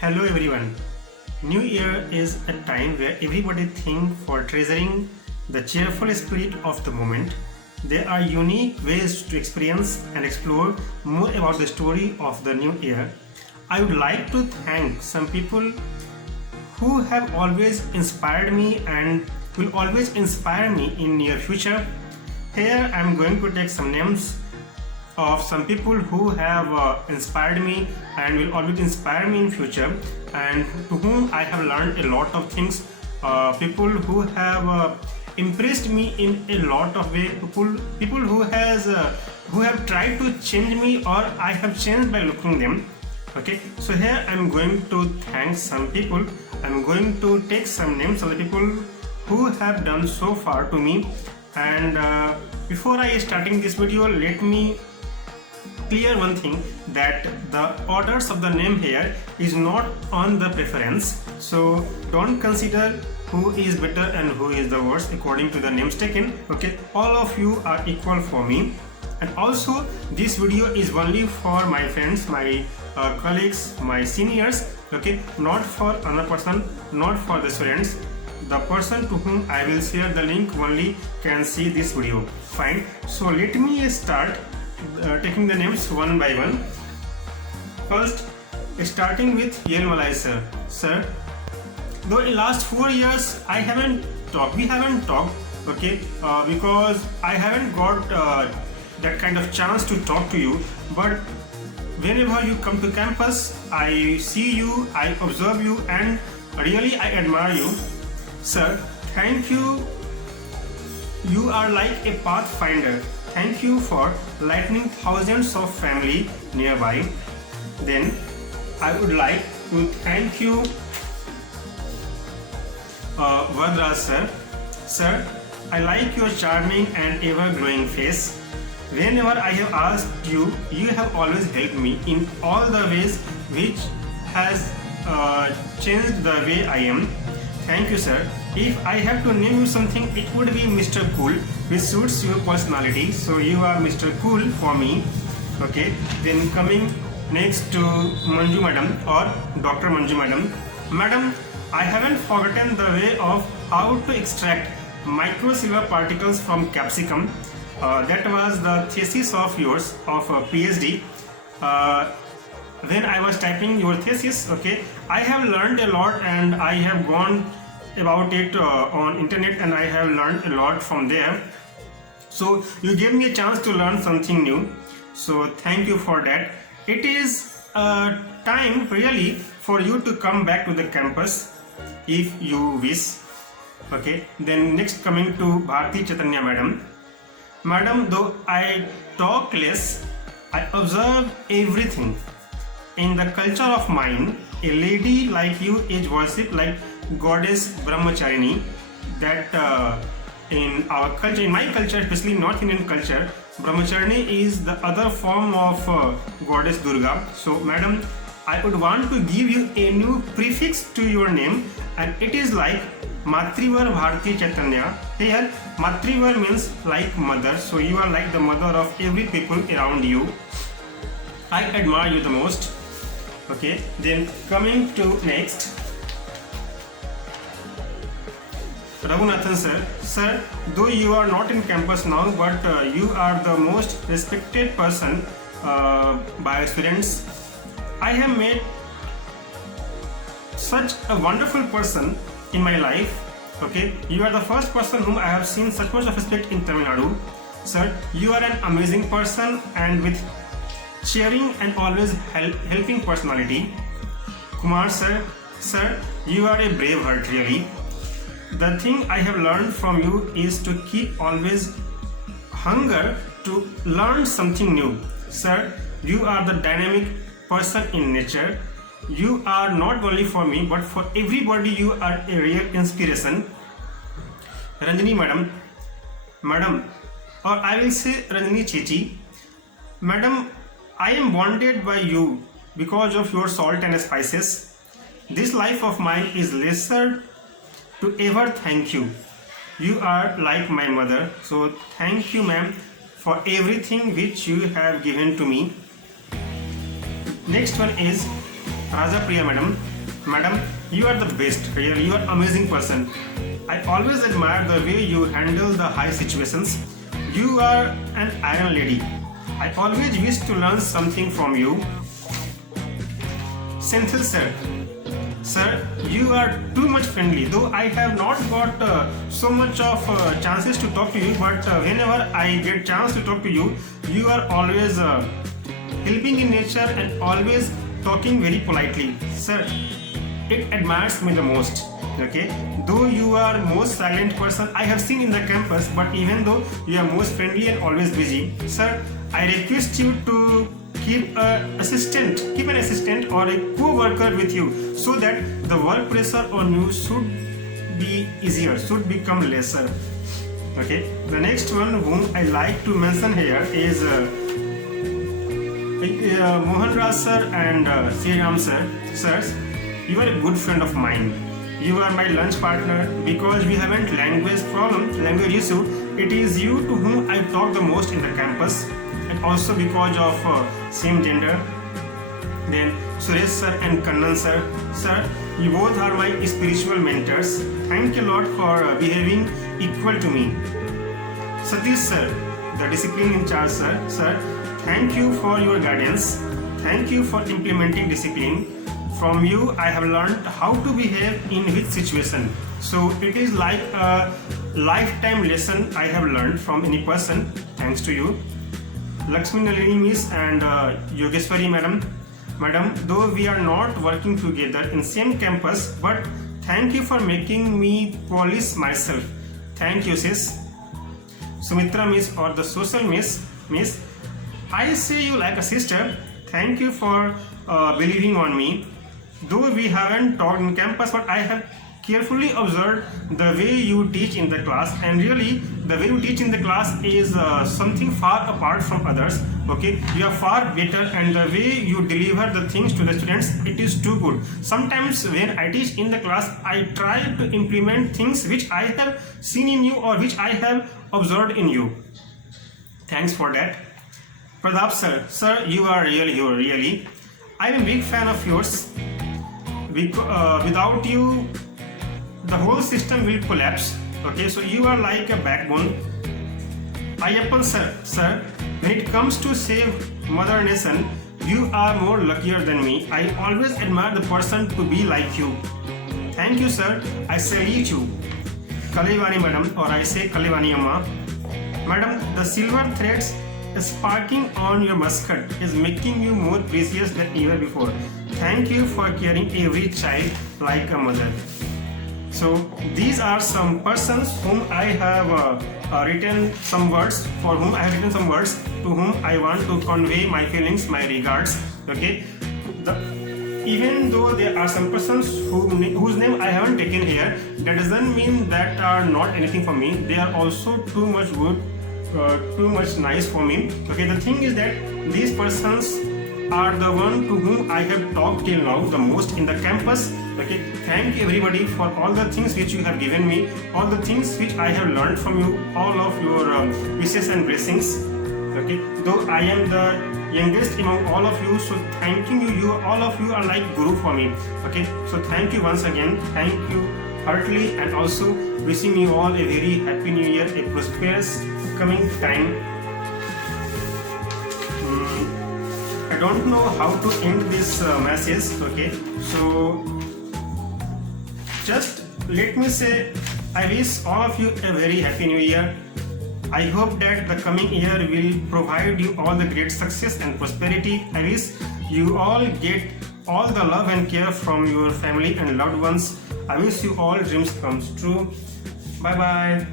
Hello everyone. New Year is a time where everybody thinks for treasuring the cheerful spirit of the moment. There are unique ways to experience and explore more about the story of the new year. I would like to thank some people who have always inspired me and will always inspire me in near future. Here I am going to take some names of some people who have inspired me and will always inspire me in future, and to whom I have learned a lot of things. People who have impressed me in a lot of way. People who have tried to change me, or I have changed by looking them. Okay, so here I'm going to thank some people. I'm going to take some names of the people who have done so far to me. And before I starting this video, let me clear one thing, that the orders of the name here is not on the preference, so don't consider who is better and who is the worst according to the names taken. Okay, all of you are equal for me. And also this video is only for my friends, my colleagues, my seniors. Okay, not for another person, not for the students. The person to whom I will share the link only can see this video. Fine, so let me start taking the names one by one. First, starting with Yel Malai sir. Sir, though in last 4 years we haven't talked, okay, because I haven't got that kind of chance to talk to you. But whenever you come to campus, I see you, I observe you, and really I admire you. Sir, thank you. You are like a pathfinder. Thank you for lightening thousands of family nearby. Then I would like to thank you, Vadraj sir. Sir, I like your charming and ever-glowing face. Whenever I have asked you, you have always helped me in all the ways which has changed the way I am. Thank you, sir. If I have to name you something, it would be Mr. Cool, which suits your personality. So you are Mr. Cool for me. Okay. Then coming next to Manju Madam, or Dr. Manju Madam. Madam, I haven't forgotten the way of how to extract microsilver particles from capsicum. That was the thesis of yours of PhD. When I was typing your thesis, okay, I have learned a lot, and I have gone about it on internet, and I have learned a lot from there. So you gave me a chance to learn something new, so thank you for that. It is time really for you to come back to the campus if you wish. Okay, then next coming to Bharti Chaitanya Madam. Madam, though I talk less, I observe everything. In the culture of mine, a lady like you is worshipped like goddess Brahmacharini. That in our culture, in my culture, especially North Indian culture, Brahmacharini is the other form of goddess Durga. So, madam, I would want to give you a new prefix to your name, and it is like Matrivar Bharti Chaitanya. Here, Matrivar means like mother. So you are like the mother of every people around you. I admire you the most. Okay, then coming to next, Raghunathan sir. Sir, though you are not in campus now, but you are the most respected person by students. I have met such a wonderful person in my life. Okay, you are the first person whom I have seen such much of respect in Tamil Nadu. Sir, you are an amazing person and with cheering and always helping personality. Kumar sir, you are a brave heart really. The thing I have learned from you is to keep always hunger to learn something new. Sir, you are the dynamic person in nature. You are not only for me but for everybody. You are a real inspiration. Ranjini Madam, or I will say Ranjini Chechi. Madam, I am bonded by you because of your salt and spices. This life of mine is lesser to ever thank you. You are like my mother. So thank you, ma'am, for everything which you have given to me. Next one is Raja Priya madam. Madam, you are the best. Really, you are amazing person. I always admire the way you handle the high situations. You are an iron lady. I always wish to learn something from you. Senthil sir. Sir, you are too much friendly. Though I have not got so much of chances to talk to you, but whenever I get chance to talk to you, you are always helping in nature and always talking very politely. Sir, it admires me the most. Okay, though you are most silent person I have seen in the campus, but even though you are most friendly and always busy, sir, I request you to keep an assistant or a co-worker with you, so that the work pressure on you should be easier, should become lesser. Okay, the next one whom I like to mention here is Mohan Raj sir and Sri Ram sir. Sirs, you are a good friend of mine. You are my lunch partner. Because we haven't language issue, it is you to whom I talk the most in the campus, and also because of same gender. Then Suresh sir and Kannan sir. Sir, you both are my spiritual mentors. Thank you a lot for behaving equal to me. Satish sir, the discipline in charge sir. Sir, thank you for your guidance. Thank you for implementing discipline. From you I have learned how to behave in which situation. So it is like a lifetime lesson I have learned from any person, thanks to you. Lakshmi Nalini miss and Yogeshwari madam. Madam, though we are not working together in same campus, but thank you for making me polish myself. Thank you sis. Sumitra miss or the social miss, I see you like a sister. Thank you for believing on me. Though we haven't taught in campus, but I have carefully observed the way you teach in the class, and really the way you teach in the class is something far apart from others. Okay, you are far better, and the way you deliver the things to the students, it is too good. Sometimes when I teach in the class, I try to implement things which I have seen in you or which I have observed in you. Thanks for that. Pradap sir, you are really. I am a big fan of yours. Without you, the whole system will collapse. Okay, so you are like a backbone. Ayyappan sir, when it comes to save Mother Nation, you are more luckier than me. I always admire the person to be like you. Thank you sir, I salute you. Kalivani madam, or I say Kalivani amma. Madam, the silver threads sparking on your musket is making you more precious than ever before. Thank you for caring every child like a mother. So these are some persons whom I have written some words, for whom I have written some words, to whom I want to convey my feelings, my regards. Okay, even though there are some persons whose name I haven't taken here, that doesn't mean that are not anything for me. They are also too much good, too much nice for me. Okay, the thing is that these persons are the one to whom I have talked till now the most in the campus. Okay, thank you everybody for all the things which you have given me, all the things which I have learned from you, all of your wishes and blessings. Okay, though I am the youngest among all of you, so thanking you, all of you are like guru for me. Okay, so thank you once again, thank you heartily, and also wishing you all a very happy new year, a prosperous coming time. I don't know how to end this message. Okay, so just let me say I wish all of you a very happy new year. I hope that the coming year will provide you all the great success and prosperity. I wish you all get all the love and care from your family and loved ones. I wish you all dreams comes true. Bye bye.